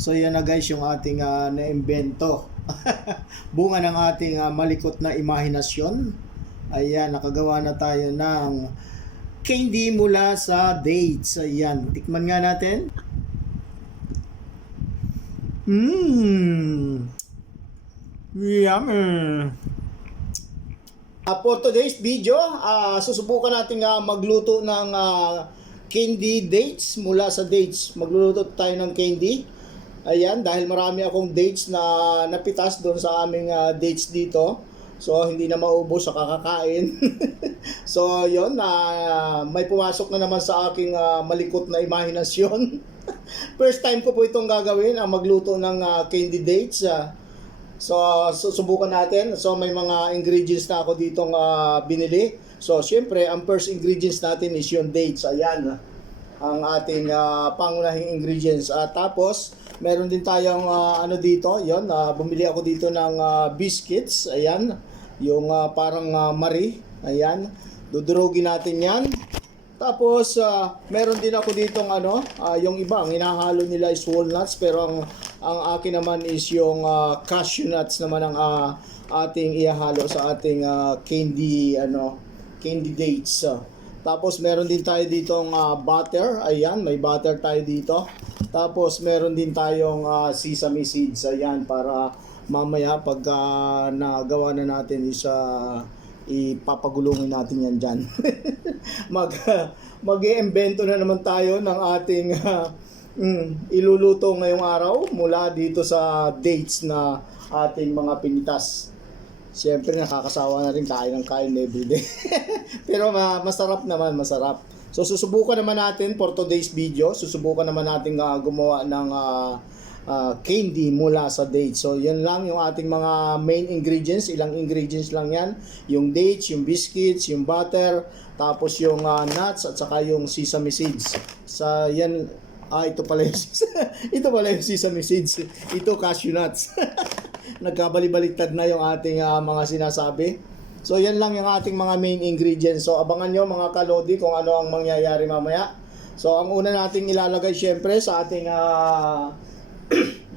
So yan na guys yung ating naimbento. Bunga ng ating malikot na imahinasyon. Ayan, nakagawa na tayo ng candy mula sa dates. Ayan, tikman nga natin. Yummy! For today's video, susubukan natin magluto ng candy dates mula sa dates. Magluluto tayo ng candy. Ayan, dahil marami akong dates na napitas doon sa aming dates dito. So, hindi na maubos sa kakakain. So, yun, may pumasok na naman sa aking malikot na imahinasyon. First time ko po itong gagawin, magluto ng candy dates. So, susubukan natin. So, may mga ingredients na ako ditong binili. So, syempre, ang first ingredients natin is yung dates. Ayan, ang ating pangunahing ingredients. Tapos, meron din tayong ano dito, yon bumili ako dito ng biscuits. Ayan, yung parang Marie. Ayan, dudurugin natin yan. Tapos, meron din ako ditong ano, yung iba, ang hinahalo nila is walnuts, pero ang akin naman is yung cashew nuts naman ang ating ihahalo sa ating candy dates. Tapos meron din tayo ditong butter. Ayan, may butter tayo dito. Tapos meron din tayong sesame seeds. Ayan, para mamaya pag nagawa na natin is ipapagulungin natin yan dyan. Mag-iimbento na naman tayo ng ating iluluto ngayong araw mula dito sa dates na ating mga pinitas. Siyempre nakakasawa na rin kain ng kain everyday. Pero masarap naman, masarap. So susubukan naman natin for today's video, susubukan naman natin gumawa ng candy mula sa dates. So yan lang yung ating mga main ingredients, ilang ingredients lang yan. Yung dates, yung biscuits, yung butter, tapos yung nuts at saka yung sesame seeds. Sa yan ito pala yung ito pala yung sesame seeds. Ito cashew nuts. Nagkabali-baliktad na yung ating mga sinasabi. So yan lang yung ating mga main ingredients. So abangan nyo mga kalodi kung ano ang mangyayari mamaya. So ang una nating ilalagay syempre sa ating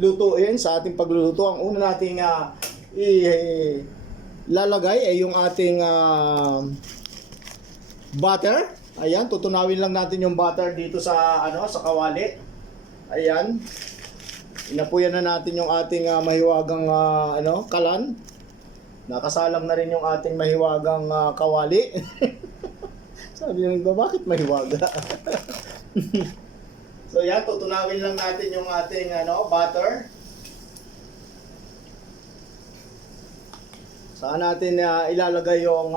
lutuin, sa ating pagluluto, ang una nating ilalagay ay yung ating butter. Ayan, tutunawin lang natin yung butter dito sa sa kawali. Ayan. Inapuyan na natin yung ating mahiwagang kalan. Nakasalang na rin yung ating mahiwagang kawali. Sabi ng iba, bakit mahiwaga? So yan, tutunawin lang natin yung ating butter. Saka natin ilalagay yung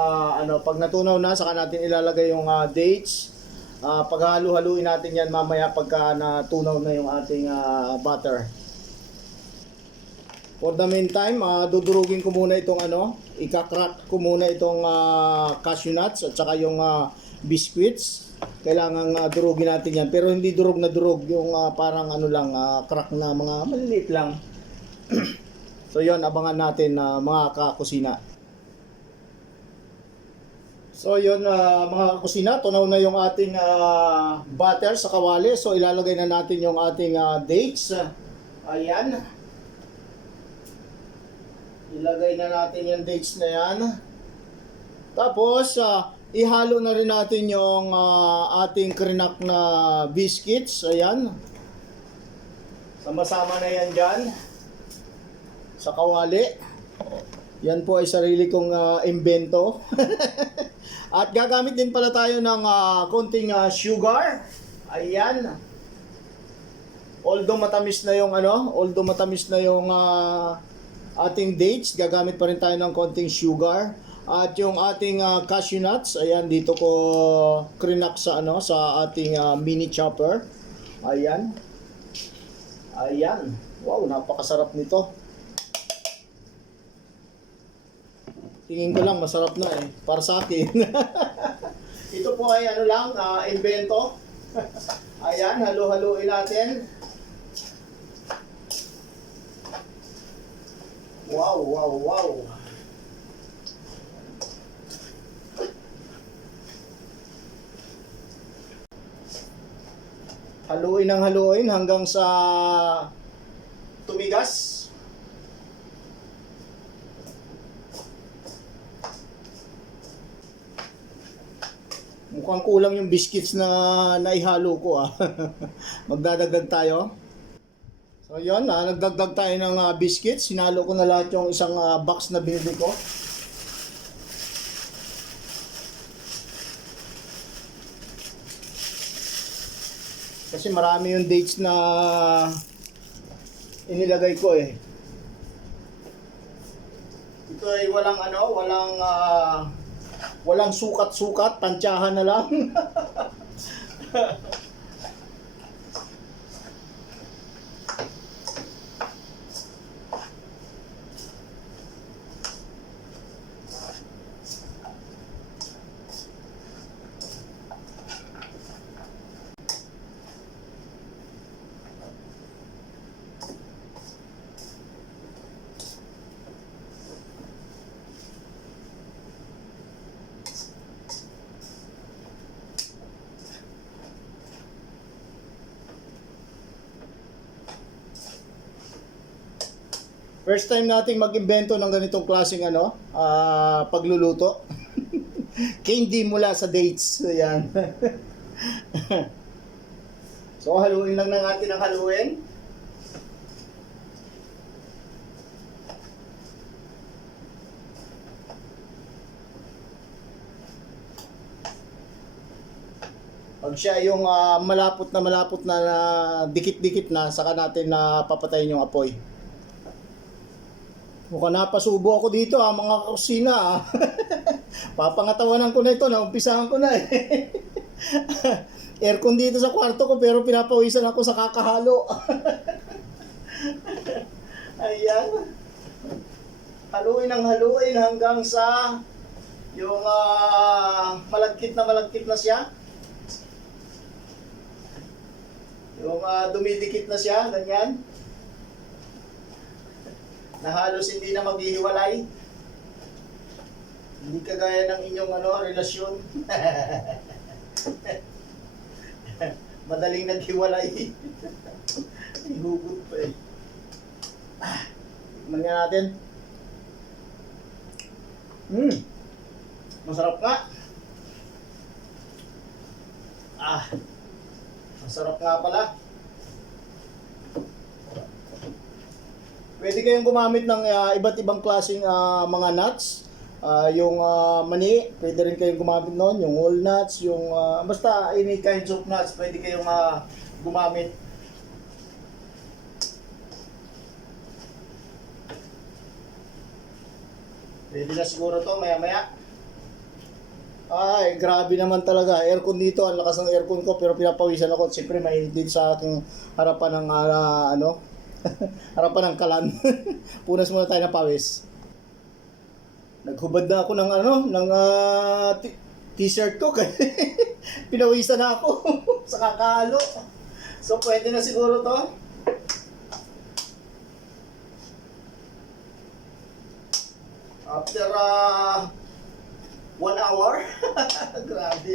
pag natunaw na, saka natin ilalagay yung dates. Paghalo-haluin natin yan mamaya pagka natunaw na yung ating butter. For the meantime, dudurugin ko muna itong ika-crack ko muna itong cashew nuts at saka yung biscuits. Kailangan durugin natin yan, pero hindi durog na durog, yung parang crack na mga maliliit lang. So yon, abangan natin mga kakusina. So yun mga kakusina, tunaw na yung ating butter sa kawali. So ilalagay na natin yung ating dates. Ayan. Ilagay na natin yung dates na yan. Tapos ihalo na rin natin yung ating krinak na biscuits. Ayan. Sama-sama na yan dyan sa kawali. Yan po ay sarili kong imbento. At gagamit din pala tayo ng konting sugar. Ayan. Although matamis na yung ating dates, gagamit pa rin tayo ng konting sugar. At yung ating cashew nuts, ayan, dito ko krinak sa sa ating mini chopper. Ayan. Ayan. Wow, napakasarap nito. Tingin ko lang masarap na para sa akin. Ito po ay invento. Ayan, halo-haloin natin. Wow, wow, wow. Haluin ng haluin hanggang sa tumigas. Mukhang kulang yung biscuits na naihalo ko ah. Magdadagdag tayo. So yun, nagdagdag tayo ng biscuits. Sinalo ko na lahat yung isang box na binili ko. Kasi marami yung dates na inilagay ko eh. Ito ay walang sukat-sukat, tantsahan na lang. First time nating mag-imbento ng ganitong klaseng pagluluto. Candy mula sa dates. Ayan. So haluin lang natin ang haluin. Pag siya yung malapot na dikit-dikit na, saka natin papatayin yung apoy. Mukhang napasubo ako dito mga kusina Papangatawanan ko na ito, naumpisahan ko na eh. Aircon dito sa kwarto ko pero pinapawisan ako sa kakahalo. Ayan. Haluin ang haluin hanggang sa yung malagkit na siya. Yung dumidikit na siya, ganyan. Na halos hindi na maghihiwalay. Hindi kagaya ng inyong relasyon. Madaling naghiwalay. Ihugot pa eh. Tikman nga natin. Masarap nga. Masarap nga pala. Pwede kayong gumamit ng iba't ibang klaseng mga nuts. Yung mani, pwede rin kayong gumamit noon. Yung walnuts, yung basta any kinds of nuts, pwede kayong gumamit. Pwede na siguro to maya-maya. Ay, grabe naman talaga. Aircon dito, ang lakas ng aircon ko pero pinapawisan ako. Siyempre mainit din sa aking harapan ng harapan ng kalan. Punas muna tayo ng pawis. Naghubad na ako ng t-shirt ko kasi pinawisan na ako sa kakalo. So pwede na siguro to. After 1 hour. Grabe.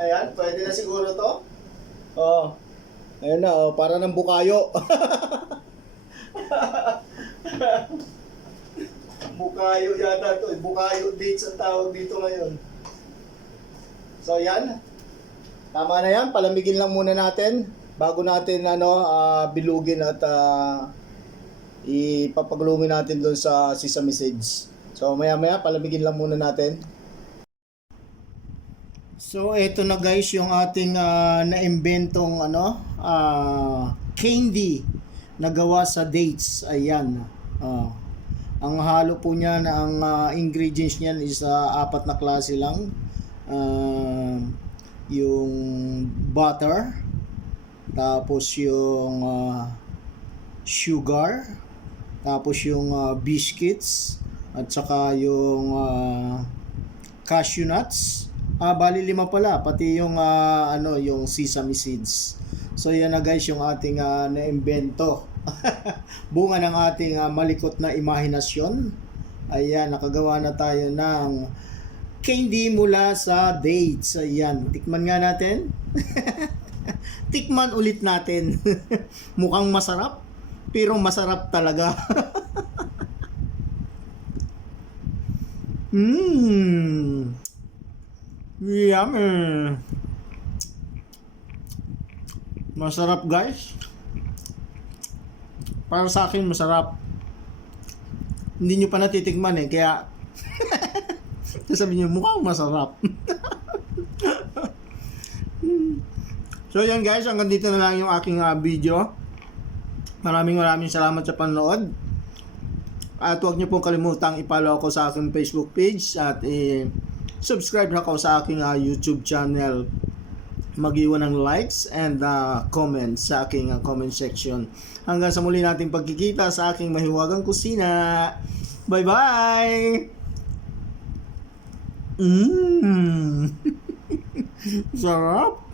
Ayan, pwede na siguro to. Oh. Ayun na, para ng bukayo. Bukayo yata to. Bukayo dates ang tawag dito ngayon. So yan. Tama na yan. Palamigin lang muna natin bago natin bilugin at ipapaglumi natin doon sa sesame seeds. So maya-maya palamigin lang muna natin. So eto na guys yung ating naimbentong candy na gawa sa dates. Ayan. Ang halo po niya na ang ingredients niyan is 4 na klase lang. Yung butter, tapos yung sugar, tapos yung biscuits, at saka yung cashew nuts. Bali 5 pala, pati yung yung sesame seeds. So yan na guys yung ating naimbento. Bunga ng ating malikot na imahinasyon. Ayan, nakagawa na tayo ng candy mula sa dates. Ayan, tikman nga natin. tikman ulit natin. Mukhang masarap, pero masarap talaga. Yummy. Masarap guys. Para sa akin masarap. Hindi nyo pa natitikman eh, kaya sasabihin nyo mukhang masarap. So yan guys, hanggang dito na lang yung aking video. Maraming salamat sa panonood. At huwag niyo pong kalimutang i-follow ako sa aking Facebook page at subscribe ako sa aking YouTube channel. Mag-iwan ng likes and comments sa aking comment section. Hanggang sa muli nating pagkikita sa aking mahiwagang kusina. Bye-bye! Sarap!